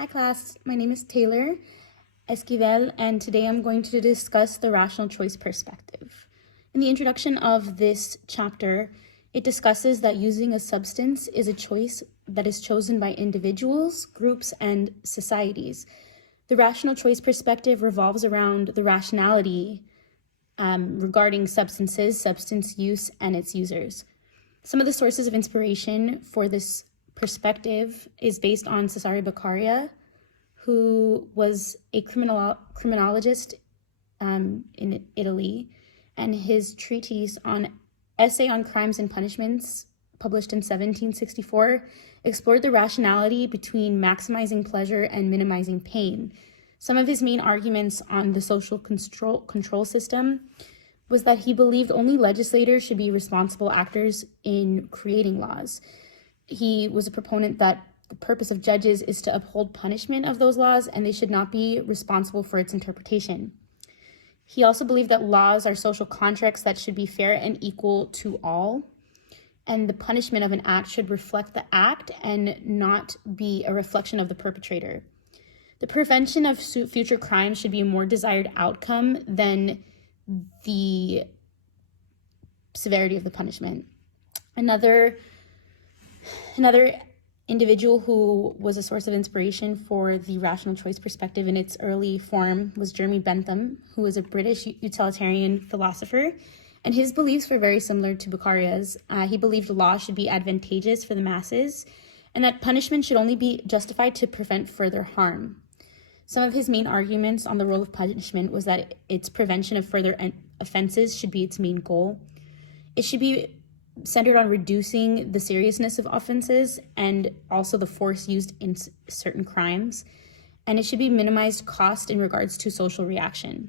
Hi class, my name is Taylor Esquivel, and today I'm going to discuss the rational choice perspective. In the introduction of this chapter, it discusses that using a substance is a choice that is chosen by individuals, groups, and societies. The rational choice perspective revolves around the rationality regarding substances, substance use, and its users. Some of the sources of inspiration for this perspective is based on Cesare Beccaria, who was a criminologist in Italy, and his treatise on Essay on Crimes and Punishments, published in 1764, explored the rationality between maximizing pleasure and minimizing pain. Some of his main arguments on the social control system was that he believed only legislators should be responsible actors in creating laws. He was a proponent that the purpose of judges is to uphold punishment of those laws, and they should not be responsible for its interpretation. He also believed that laws are social contracts that should be fair and equal to all, and the punishment of an act should reflect the act and not be a reflection of the perpetrator. The prevention of future crimes should be a more desired outcome than the severity of the punishment. Another individual who was a source of inspiration for the rational choice perspective in its early form was Jeremy Bentham, who was a British utilitarian philosopher, and his beliefs were very similar to Beccaria's. He believed law should be advantageous for the masses, and that punishment should only be justified to prevent further harm. Some of his main arguments on the role of punishment was that its prevention of further offenses should be its main goal. It should be centered on reducing the seriousness of offenses and also the force used in certain crimes, and it should be minimized cost in regards to social reaction.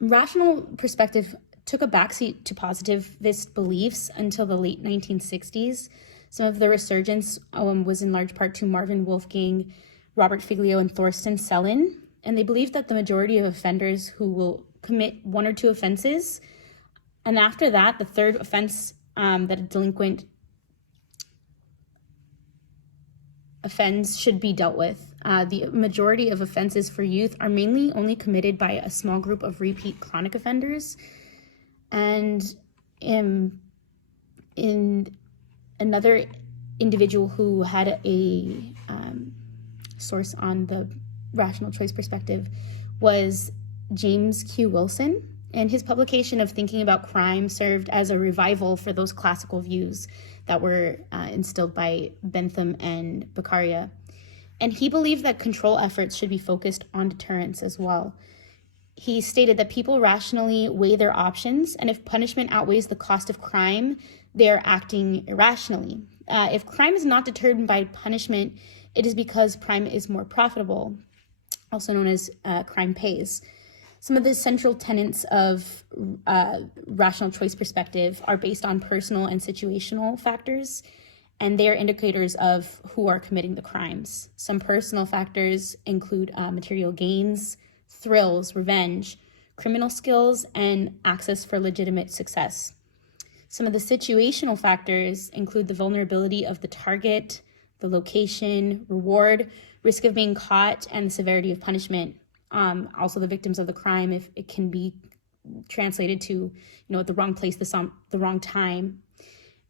Rational perspective took a backseat to positivist beliefs until the late 1960s. Some of the resurgence was in large part to Marvin Wolfgang, Robert Figlio, and Thorsten Selin, and they believed that the majority of offenders who will commit one or two offenses, and after that, the third offense that a delinquent offends should be dealt with. The majority of offenses for youth are mainly only committed by a small group of repeat chronic offenders. And in another individual who had a source on the rational choice perspective was James Q. Wilson. And his publication of Thinking About Crime served as a revival for those classical views that were instilled by Bentham and Beccaria. And he believed that control efforts should be focused on deterrence as well. He stated that people rationally weigh their options, and if punishment outweighs the cost of crime, they are acting irrationally. If crime is not deterred by punishment, it is because crime is more profitable, also known as crime pays. Some of the central tenets of rational choice perspective are based on personal and situational factors, and they are indicators of who are committing the crimes. Some personal factors include material gains, thrills, revenge, criminal skills, and access for legitimate success. Some of the situational factors include the vulnerability of the target, the location, reward, risk of being caught, and the severity of punishment. Also the victims of the crime, if it can be translated to, at the wrong place, the wrong time.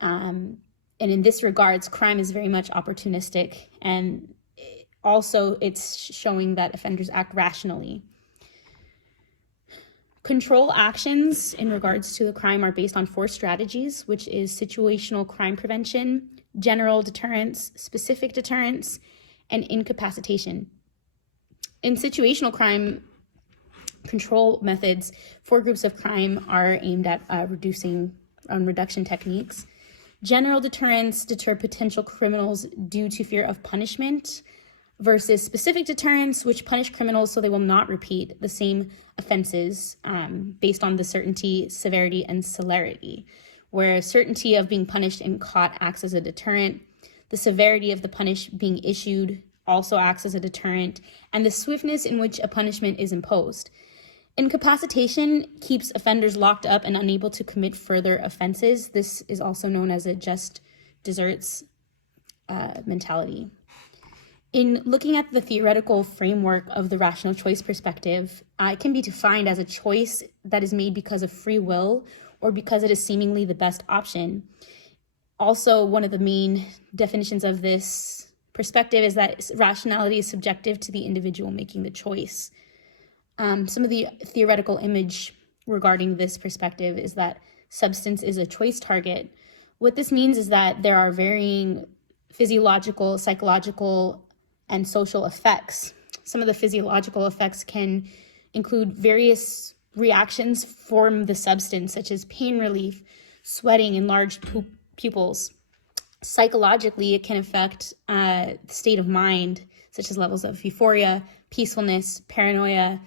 And in this regards, crime is very much opportunistic, and also it's showing that offenders act rationally. Control actions in regards to the crime are based on 4 strategies, which is situational crime prevention, general deterrence, specific deterrence, and incapacitation. In situational crime control methods, 4 groups of crime are aimed at reduction techniques. General deterrence deter potential criminals due to fear of punishment, versus specific deterrence, which punish criminals so they will not repeat the same offenses based on the certainty, severity, and celerity, where certainty of being punished and caught acts as a deterrent, the severity of the punish being issued also acts as a deterrent, and the swiftness in which a punishment is imposed. Incapacitation keeps offenders locked up and unable to commit further offenses. This is also known as a just desserts mentality. In looking at the theoretical framework of the rational choice perspective, it can be defined as a choice that is made because of free will or because it is seemingly the best option. Also, one of the main definitions of this perspective is that rationality is subjective to the individual making the choice. Some of the theoretical image regarding this perspective is that substance is a choice target. What this means is that there are varying physiological, psychological, and social effects. Some of the physiological effects can include various reactions from the substance, such as pain relief, sweating, enlarged pupils. Psychologically, it can affect the state of mind, such as levels of euphoria, peacefulness, paranoia,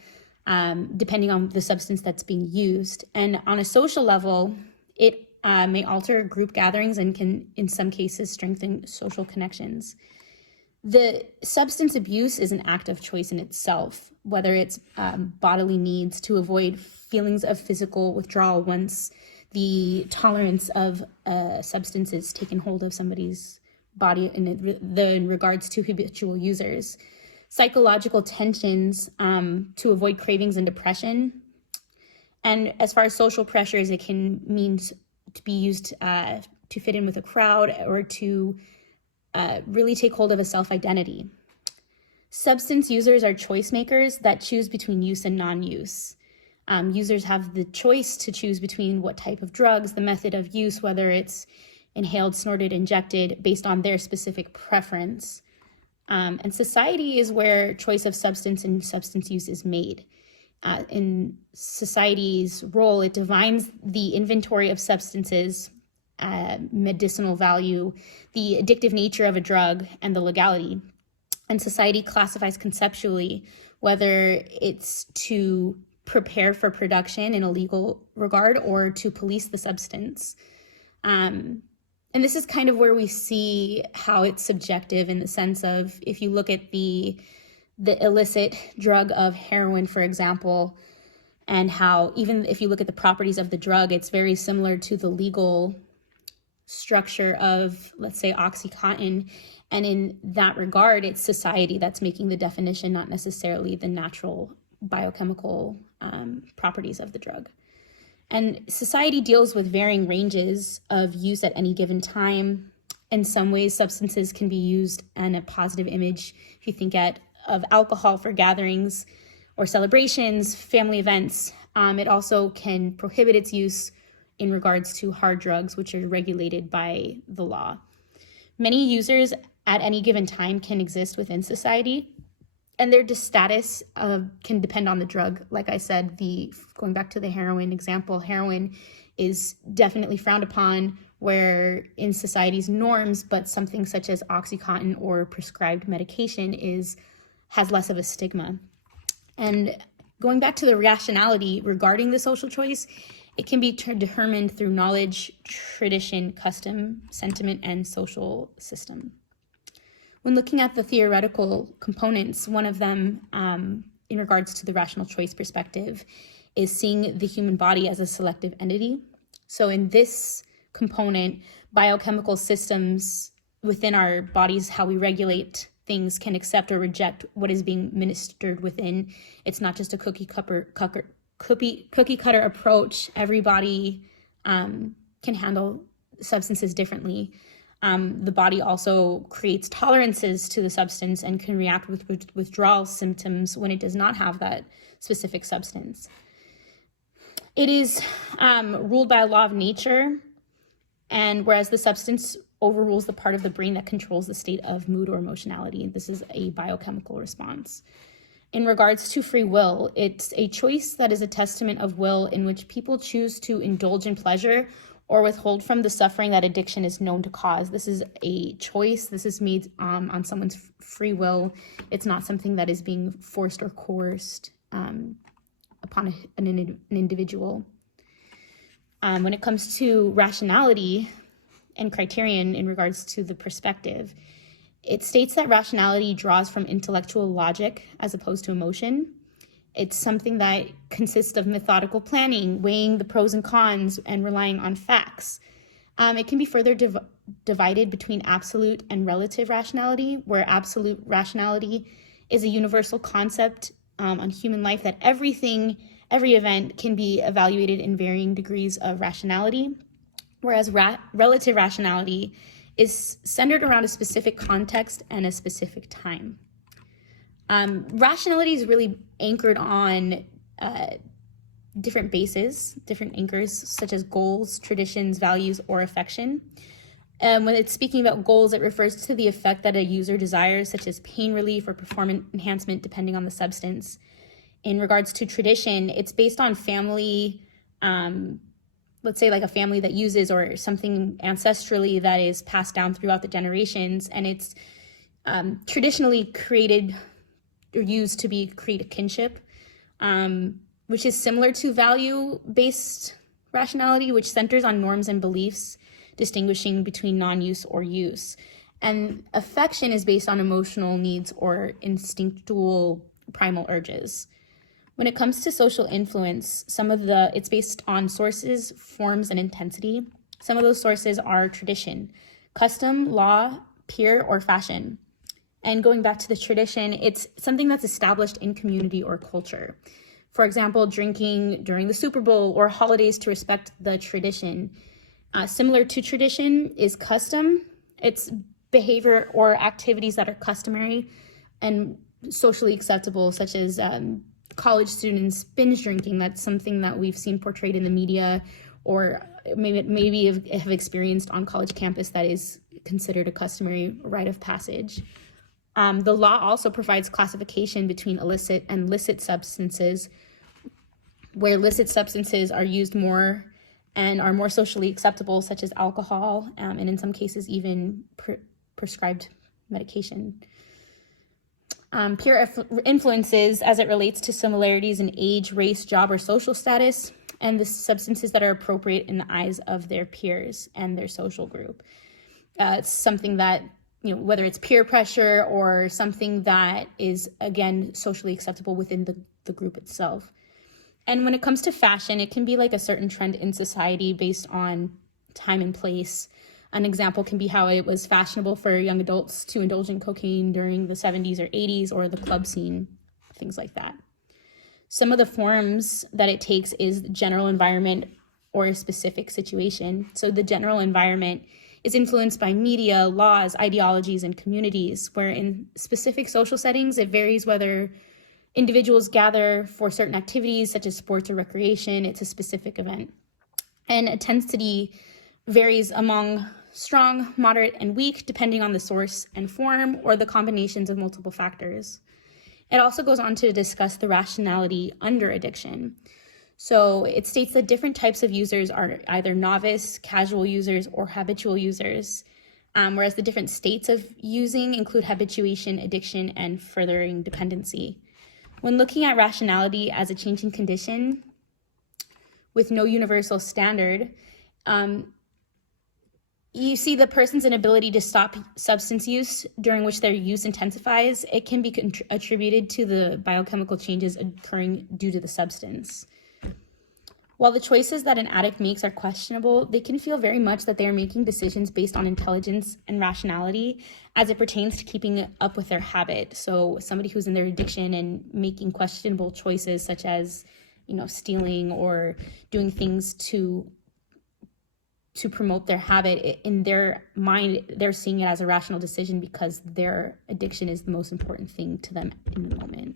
depending on the substance that's being used. And on a social level, it may alter group gatherings and can, in some cases, strengthen social connections. The substance abuse is an act of choice in itself, whether it's bodily needs to avoid feelings of physical withdrawal once the tolerance of substance is taken hold of somebody's body in regards to habitual users. Psychological tensions to avoid cravings and depression. And as far as social pressures, it can mean to be used to fit in with a crowd or to really take hold of a self-identity. Substance users are choice makers that choose between use and non-use. Users have the choice to choose between what type of drugs, the method of use, whether it's inhaled, snorted, injected, based on their specific preference. And society is where choice of substance and substance use is made. In society's role, it defines the inventory of substances, medicinal value, the addictive nature of a drug, and the legality. And society classifies conceptually whether it's to prepare for production in a legal regard or to police the substance. And this is kind of where we see how it's subjective in the sense of, if you look at the illicit drug of heroin, for example, and how even if you look at the properties of the drug, it's very similar to the legal structure of, let's say, OxyContin. And in that regard, it's society that's making the definition, not necessarily the natural biochemical properties of the drug. And society deals with varying ranges of use at any given time. In some ways, substances can be used in a positive image. If you think of alcohol for gatherings or celebrations, family events, it also can prohibit its use in regards to hard drugs, which are regulated by the law. Many users at any given time can exist within society, and their status can depend on the drug. Like I said, going back to the heroin example, heroin is definitely frowned upon where in society's norms, but something such as OxyContin or prescribed medication has less of a stigma. And going back to the rationality regarding the social choice, it can be determined through knowledge, tradition, custom, sentiment, and social system. When looking at the theoretical components, one of them, in regards to the rational choice perspective, is seeing the human body as a selective entity. So in this component, biochemical systems within our bodies, how we regulate things, can accept or reject what is being ministered within. It's not just a cookie cutter approach. Everybody can handle substances differently. The body also creates tolerances to the substance and can react with withdrawal symptoms when it does not have that specific substance. It is ruled by a law of nature, and whereas the substance overrules the part of the brain that controls the state of mood or emotionality. This is a biochemical response. In regards to free will, it's a choice that is a testament of will in which people choose to indulge in pleasure or withhold from the suffering that addiction is known to cause. This is a choice. This is made on someone's free will. It's not something that is being forced or coerced upon an individual. When it comes to rationality and criterion in regards to the perspective, it states that rationality draws from intellectual logic as opposed to emotion. It's something that consists of methodical planning, weighing the pros and cons, and relying on facts. It can be further divided between absolute and relative rationality, where absolute rationality is a universal concept on human life that every event can be evaluated in varying degrees of rationality, whereas relative rationality is centered around a specific context and a specific time. Rationality is really anchored on different bases, different anchors, such as goals, traditions, values, or affection. When it's speaking about goals, it refers to the effect that a user desires, such as pain relief or performance enhancement, depending on the substance. In regards to tradition, it's based on family, let's say like a family that uses, or something ancestrally that is passed down throughout the generations, and it's traditionally created or used to create a kinship, which is similar to value-based rationality, which centers on norms and beliefs, distinguishing between non-use or use. And affection is based on emotional needs or instinctual primal urges. When it comes to social influence, it's based on sources, forms, and intensity. Some of those sources are tradition, custom, law, peer, or fashion. And going back to the tradition, it's something that's established in community or culture. For example, drinking during the Super Bowl or holidays to respect the tradition. Similar to tradition is custom. It's behavior or activities that are customary and socially acceptable, such as college students binge drinking. That's something that we've seen portrayed in the media, or maybe have experienced on college campus, that is considered a customary rite of passage. The law also provides classification between illicit and licit substances, where licit substances are used more and are more socially acceptable, such as alcohol, and in some cases even prescribed medication. Peer influences as it relates to similarities in age, race, job, or social status, and the substances that are appropriate in the eyes of their peers and their social group. It's something that, whether it's peer pressure or something that is, again, socially acceptable within the group itself. And when it comes to fashion, it can be like a certain trend in society based on time and place. An example can be how it was fashionable for young adults to indulge in cocaine during the 70s or 80s, or the club scene, things like that. Some of the forms that it takes is the general environment or a specific situation. So the general environment is influenced by media, laws, ideologies, and communities, where in specific social settings, it varies whether individuals gather for certain activities such as sports or recreation. It's a specific event. And intensity varies among strong, moderate, and weak, depending on the source and form, or the combinations of multiple factors. It also goes on to discuss the rationality under addiction. So it states that different types of users are either novice, casual users, or habitual users, whereas the different states of using include habituation, addiction, and furthering dependency. When looking at rationality as a changing condition with no universal standard, you see the person's inability to stop substance use during which their use intensifies. It can be attributed to the biochemical changes occurring due to the substance. While the choices that an addict makes are questionable, they can feel very much that they are making decisions based on intelligence and rationality as it pertains to keeping up with their habit. So somebody who's in their addiction and making questionable choices, such as, stealing or doing things to promote their habit, in their mind, they're seeing it as a rational decision because their addiction is the most important thing to them in the moment.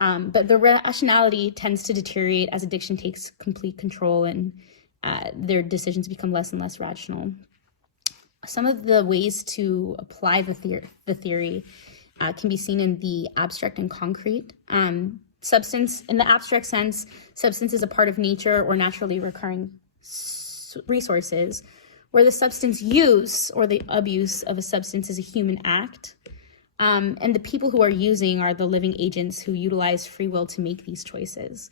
But the rationality tends to deteriorate as addiction takes complete control and their decisions become less and less rational. Some of the ways to apply the theory can be seen in the abstract and concrete. Substance, in the abstract sense, substance is a part of nature or naturally recurring resources, where the substance use or the abuse of a substance is a human act. And the people who are using are the living agents who utilize free will to make these choices.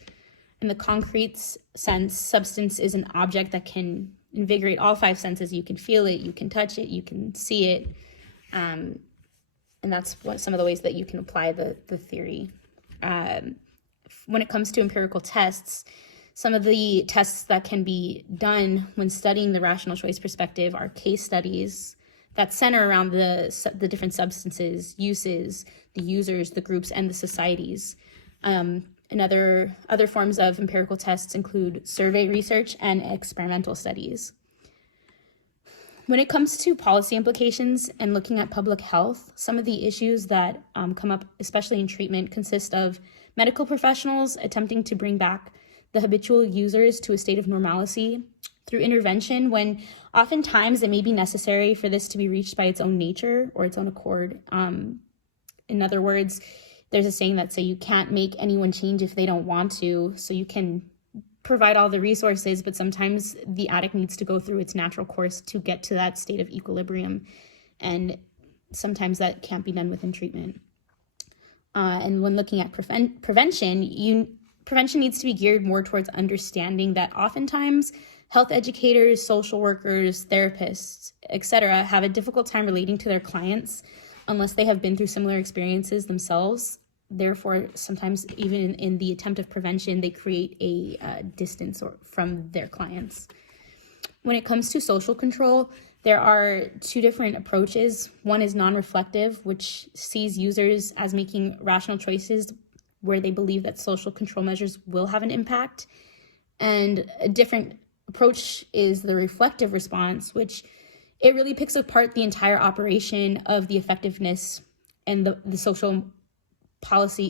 In the concrete sense, substance is an object that can invigorate all five senses. You can feel it, you can touch it, you can see it. And that's some of the ways that you can apply the theory. When it comes to empirical tests, Some of the tests that can be done when studying the rational choice perspective are case studies that center around the different substances, uses, the users, the groups, and the societies. And other forms of empirical tests include survey research and experimental studies. When it comes to policy implications and looking at public health, some of the issues that come up, especially in treatment, consist of medical professionals attempting to bring back the habitual users to a state of normalcy through intervention, when oftentimes it may be necessary for this to be reached by its own nature or its own accord. In other words, there's a saying that say you can't make anyone change if they don't want to, so you can provide all the resources, but sometimes the addict needs to go through its natural course to get to that state of equilibrium, and sometimes that can't be done within treatment. And when looking at prevention, prevention needs to be geared more towards understanding that oftentimes health educators, social workers, therapists, etc., have a difficult time relating to their clients unless they have been through similar experiences themselves. Therefore, sometimes even in the attempt of prevention, they create a distance from their clients. When it comes to social control, there are two different approaches. One is non-reflective, which sees users as making rational choices where they believe that social control measures will have an impact. And a different approach is the reflective response, which it really picks apart the entire operation of the effectiveness and the social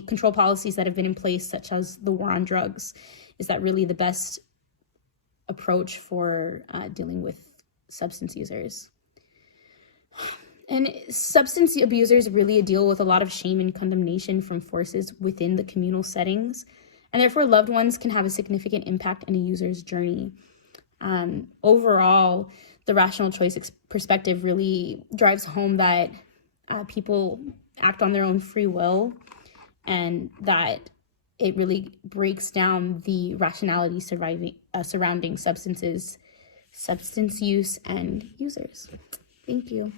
control policies that have been in place, such as the war on drugs. Is that really the best approach for dealing with substance users? And substance abusers really deal with a lot of shame and condemnation from forces within the communal settings, and therefore loved ones can have a significant impact in a user's journey. Overall, the rational choice perspective really drives home that people act on their own free will, and that it really breaks down the rationality surrounding substance use, and users. Thank you.